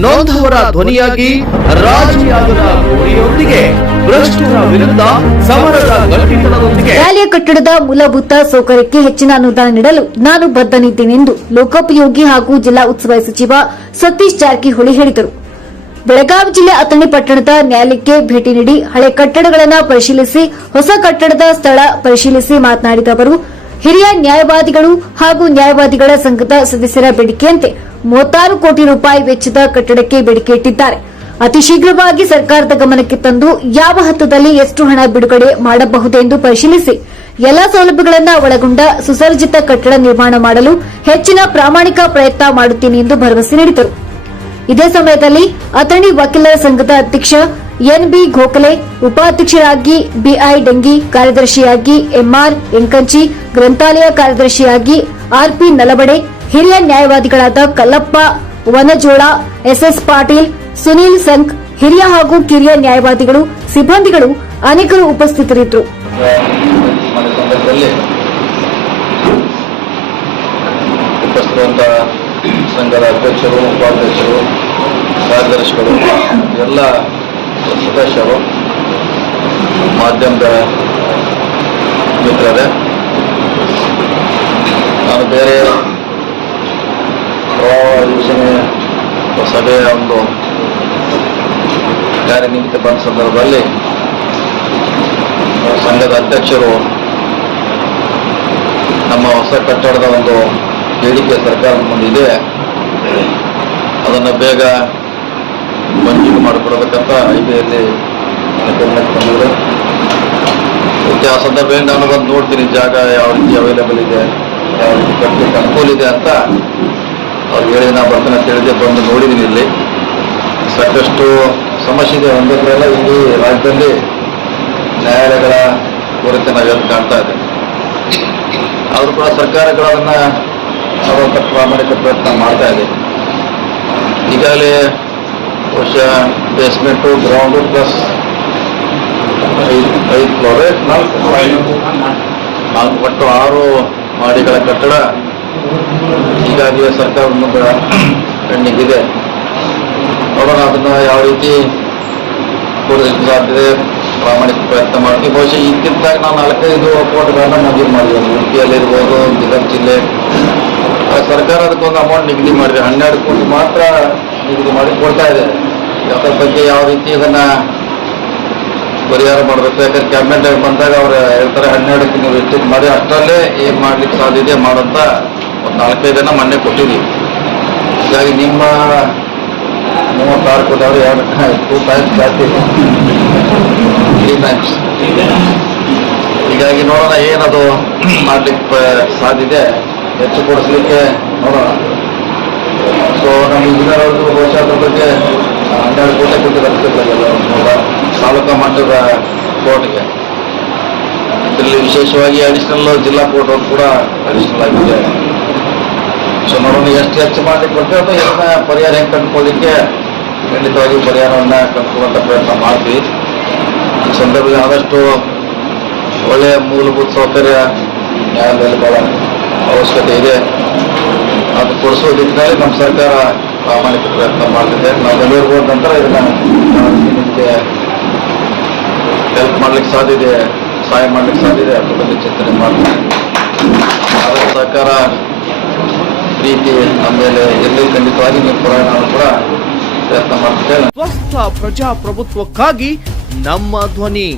ನೊಂದವರ ಧ್ವನಿಯಾಗಿ ರಾಜಿಯಾಗದ ಗುರಿಯೊಂದಿಗೆ ಭ್ರಷ್ಟರ ವಿರುದ್ಧ ಸಮರದ ಶಾಲೆಯ ಕಟ್ಟಡದ ಮೂಲಭೂತ ಸೌಕರ್ಯಕ್ಕೆ ಹೆಚ್ಚಿನ ಅನುದಾನ ನೀಡಲು ನಾನು ಬದ್ಧನಿದ್ದೇನೆ ಎಂದು ಲೋಕೋಪಯೋಗಿ ಹಾಗೂ ಜಿಲ್ಲಾ ಉಸ್ತುವಾರಿ ಸಚಿವ ಸತೀಶ್ ಜಾರಕಿಹೊಳಿ ಹೇಳಿದರು. ಬೆಳಗಾವಿ ಜಿಲ್ಲೆ ಅಥಣಿ ಪಟ್ಟಣದ ನ್ಯಾಯಾಲಯಕ್ಕೆ ಭೇಟಿ ನೀಡಿ ಹಳೆ ಕಟ್ಟಡಗಳನ್ನು ಪರಿಶೀಲಿಸಿ, ಹೊಸ ಕಟ್ಟಡದ ಸ್ಥಳ ಪರಿಶೀಲಿಸಿ ಮಾತನಾಡಿದ ಅವರು ಹಿರಿಯ ನ್ಯಾಯವಾದಿಗಳು ಹಾಗೂ ನ್ಯಾಯವಾದಿಗಳ ಸಂಘದ ಸದಸ್ಯರ ಬೇಡಿಕೆಯಂತೆ ಮೂವತ್ತಾರು ಕೋಟಿ ರೂಪಾಯಿ ವೆಚ್ಚದ ಕಟ್ಟಡಕ್ಕೆ ಬೇಡಿಕೆ ಇಟ್ಟಿದ್ದಾರೆ. ಅತಿ ಶೀಘ್ರವಾಗಿ ಸರ್ಕಾರದ ಗಮನಕ್ಕೆ ತಂದು ಯಾವ ಹಂತದಲ್ಲಿ ಎಷ್ಟು ಹಣ ಬಿಡುಗಡೆ ಮಾಡಬಹುದೆಂದು ಪರಿಶೀಲಿಸಿ ಎಲ್ಲಾ ಸೌಲಭ್ಯಗಳನ್ನು ಒಳಗೊಂಡ ಸುಸರ್ಜಿತ ಕಟ್ಟಡ ನಿರ್ಮಾಣ ಮಾಡಲು ಹೆಚ್ಚಿನ ಪ್ರಾಮಾಣಿಕ ಪ್ರಯತ್ನ ಮಾಡುತ್ತೇನೆ ಎಂದು ಭರವಸೆ ನೀಡಿದರು. ಇದೇ ಸಮಯದಲ್ಲಿ ಅಥಣಿ ವಕೀಲರ ಸಂಘದ ಅಧ್ಯಕ್ಷ ಎನ್ಬಿ ಗೋಖಲೆ ಉಪಾಧ್ಯಕ್ಷರಾಗಿ ಬಿಐ ಡೆಂಗಿ ಕಾರ್ಯದರ್ಶಿಯಾಗಿ ಎಂಆರ್ ಎಂಕಂಚಿ ಗ್ರಂಥಾಲಯ ಕಾರ್ಯದರ್ಶಿಯಾಗಿ ಆರ್ಪಿ ನಲಬಡೆ ಹಿರಿಯ ನ್ಯಾಯವಾದಿಗಳಾದ ಕಲ್ಲಪ್ಪ, ವನಜೋಳ, ಎಸ್ಎಸ್ ಪಾಟೀಲ್, ಸುನೀಲ್ ಸಂಕ್, ಹಿರಿಯ ಹಾಗೂ ಕಿರಿಯ ನ್ಯಾಯವಾದಿಗಳು, ಸಿಬ್ಬಂದಿಗಳು ಅನೇಕರು ಉಪಸ್ಥಿತರಿದ್ದರು. ಸಂಘದ ಅಧ್ಯಕ್ಷರು, ಉಪಾಧ್ಯಕ್ಷರು, ಕಾರ್ಯದರ್ಶಿಗಳು, ಎಲ್ಲ ಸದಸ್ಯರು ಮಾಧ್ಯಮದ ಮಿತ್ರರೇ ನಾನು ಬೇರೆ ಯೋಜನೆ ಸಭೆಯ ಒಂದು ಕಾರ್ಯನಿಮಿತ್ತ ಬಂದ ಸಂದರ್ಭದಲ್ಲಿ ಸಂಘದ ಅಧ್ಯಕ್ಷರು ನಮ್ಮ ಹೊಸ ಕಟ್ಟಡದ ಒಂದು ಬೇಡಿಕೆ ಸರ್ಕಾರದ ಮುಂದಿದೆ ಅದನ್ನು ಬೇಗ ಮಂಜೂರು ಮಾಡಿಕೊಡಬೇಕಂತ ಗಮನಕ್ಕೆ ಬಂದಿದೆ. ಓಕೆ ಆ ಸಂದರ್ಭದಲ್ಲಿ ನಾನು ಬಂದು ನೋಡ್ತೀನಿ, ಜಾಗ ಯಾವ ರೀತಿ ಅವೈಲೇಬಲ್ ಇದೆ, ಯಾವ ರೀತಿ ಕಟ್ಟಲಿಕ್ಕೆ ಅನುಕೂಲ ಇದೆ ಅಂತ ಅವ್ರು ಹೇಳಿ ನಾ ಬರ್ತೇನೆ ಅಂತ ಹೇಳಿದೆ ಬಂದು ನೋಡಿದ್ದೀನಿ ಇಲ್ಲಿ. ಸಾಕಷ್ಟು ಸಮಸ್ಯೆ ಇದೆ. ಒಂದಕ್ಕೆಲ್ಲ ಇಲ್ಲಿ ರಾಜ್ಯದಲ್ಲಿ ನ್ಯಾಯಾಲಯಗಳ ಕೊರತೆ ನಾವೆಲ್ಲ ಕಾಣ್ತಾ ಇದೆ. ಆದರೂ ಕೂಡ ಸರ್ಕಾರಗಳನ್ನ ಅವರ ಪ್ರಾಮಾಣಿಕ ಪ್ರಯತ್ನ ಮಾಡ್ತಾ ಇದೆ. ಈಗಾಗಲೇ ಬಹುಶಃ ಬೇಸ್ಮೆಂಟು ಗ್ರೌಂಡು ಪ್ಲಸ್ ಐದು ಐದು ಫ್ಲೋರ್ ನಾಲ್ಕು ನಾಲ್ಕು ಒಟ್ಟು ಆರು ಮಾಡಿಗಳ ಕಟ್ಟಡ ಈಗಾಗಲೇ ಸರ್ಕಾರದ ಕಣ್ಣಿಗಿದೆ ನೋಡೋಣ ಅದನ್ನು ಯಾವ ರೀತಿ ಕೊಡೋದಕ್ಕೆ ಸಾಧ್ಯತೆ ಪ್ರಾಮಾಣಿಕ ಪ್ರಯತ್ನ ಮಾಡ್ತೀವಿ ಬಹುಶಃ ಇದ್ದಿದ್ದಾಗ ನಾವು ನಾಲ್ಕೈದು ಕೋಟಿಗಳನ್ನ ಮಂಜೂರು ಮಾಡಿದ್ದೀವಿ ಉಡುಪಿಯಲ್ಲಿರ್ಬೋದು ಗದಗ ಜಿಲ್ಲೆ ಸರ್ಕಾರ ಅದಕ್ಕೊಂದು ಅಮೌಂಟ್ ನಿಗದಿ ಮಾಡಿದೆ ಹನ್ನೆರಡು ಕೋಟಿ ಮಾತ್ರ ನಿಗದಿ ಮಾಡಿ ಕೊಡ್ತಾ ಇದೆ. ಅದರ ಬಗ್ಗೆ ಯಾವ ರೀತಿ ಇದನ್ನು ಪರಿಹಾರ ಮಾಡಬೇಕು? ಯಾಕಂದ್ರೆ ಕ್ಯಾಬಿನೆಟ್ ಬಂದಾಗ ಅವ್ರು ಹೇಳ್ತಾರೆ, ಹನ್ನೆರಡಕ್ಕೆ ನೀವು ಹೆಚ್ಚಿಗೆ ಮಾಡಿ, ಅಷ್ಟರಲ್ಲೇ ಏನು ಮಾಡ್ಲಿಕ್ಕೆ ಸಾಧ್ಯತೆ ಮಾಡೋಂಥ ಒಂದು ನಾಲ್ಕೈದು ಜನ ಮೊನ್ನೆ ಕೊಟ್ಟಿದ್ದೀವಿ ಹೀಗಾಗಿ ನಿಮ್ಮ ಮೂವತ್ತಾರು ಕೋಟಿ ಅವರು ಎರಡು ಟೂ ಟೈಮ್ಸ್ ಜಾಸ್ತಿ. ತ್ರೀ ಹೀಗಾಗಿ ನೋಡೋಣ, ಏನದು ಮಾಡ್ಲಿಕ್ಕೆ ಸಾಧ್ಯತೆ ಹೆಚ್ಚು ಕೊಡಿಸ್ಲಿಕ್ಕೆ ನೋಡೋಣ. ಸೊ ನಮ್ಮ ಇಂಜಿನಿಯರ್ ವರ್ಷ ಅದ್ರ ಬಗ್ಗೆ ಹನ್ನೆರಡು ಕೋಟಿ ಕೊಟ್ಟು ರಚಿಸಬೇಕಾಗಲ್ಲ ತಾಲೂಕಾ ಮಟ್ಟದ ಕೋರ್ಟ್ಗೆ. ಇದರಲ್ಲಿ ವಿಶೇಷವಾಗಿ ಅಡಿಷನಲ್ ಜಿಲ್ಲಾ ಕೋರ್ಟ್ ಅವ್ರು ಕೂಡ ಅಡಿಷನಲ್ ಆಗಿದೆ. ಸೊ ನೋಡೋಣ ಎಷ್ಟು ಹೆಚ್ಚು ಮಾಡ್ಲಿಕ್ಕೆ ಬರ್ತೇವೆ ಅಥವಾ ಇದನ್ನ ಪರಿಹಾರ ಹೆಂಗೆ ಕಂಡುಕೊಳ್ಳಿಕ್ಕೆ ಖಂಡಿತವಾಗಿ ಪರಿಹಾರವನ್ನು ಕಂಡುಕೊಳ್ಳುವಂಥ ಪ್ರಯತ್ನ ಮಾಡ್ತೀವಿ. ಈ ಸಂದರ್ಭದಲ್ಲಿ ಆದಷ್ಟು ಒಳ್ಳೆಯ ಮೂಲಭೂತ ಸೌಕರ್ಯ ನ್ಯಾಯಾಲಯದಲ್ಲಿ ಭಾಳ ಅವಶ್ಯಕತೆ ಇದೆ. ಅದು ಕೊಡಿಸೋ ನಮ್ಮ ಸರ್ಕಾರ ಪ್ರಾಮಾಣಿಕ ಪ್ರಯತ್ನ ಮಾಡ್ತಿದೆ. ನಾವು ಹೋದ ನಂತರ ಇದನ್ನ ನಿಮಗೆ ಹೆಲ್ಪ್ ಮಾಡ್ಲಿಕ್ಕೆ ಸಾಧ್ಯ ಇದೆ, ಸಹಾಯ ಮಾಡ್ಲಿಕ್ಕೆ ಸಾಧ್ಯ ಅದ್ರ ಬಗ್ಗೆ ಚಿಂತನೆ ಮಾಡ್ತೀವಿ. ಅದರ ಸರ್ಕಾರ ಪ್ರೀತಿ ಆಮೇಲೆ ಮೇಲೆ ಎಲ್ಲಿ ಖಂಡಿತವಾಗಿ ನೀವು ನಾನು ಕೂಡ ಪ್ರಯತ್ನ ಮಾಡ್ತಿದ್ದೇನೆ ಸ್ವಸ್ಥ ಪ್ರಜಾಪ್ರಭುತ್ವಕ್ಕಾಗಿ ನಮ್ಮ ಧ್ವನಿ.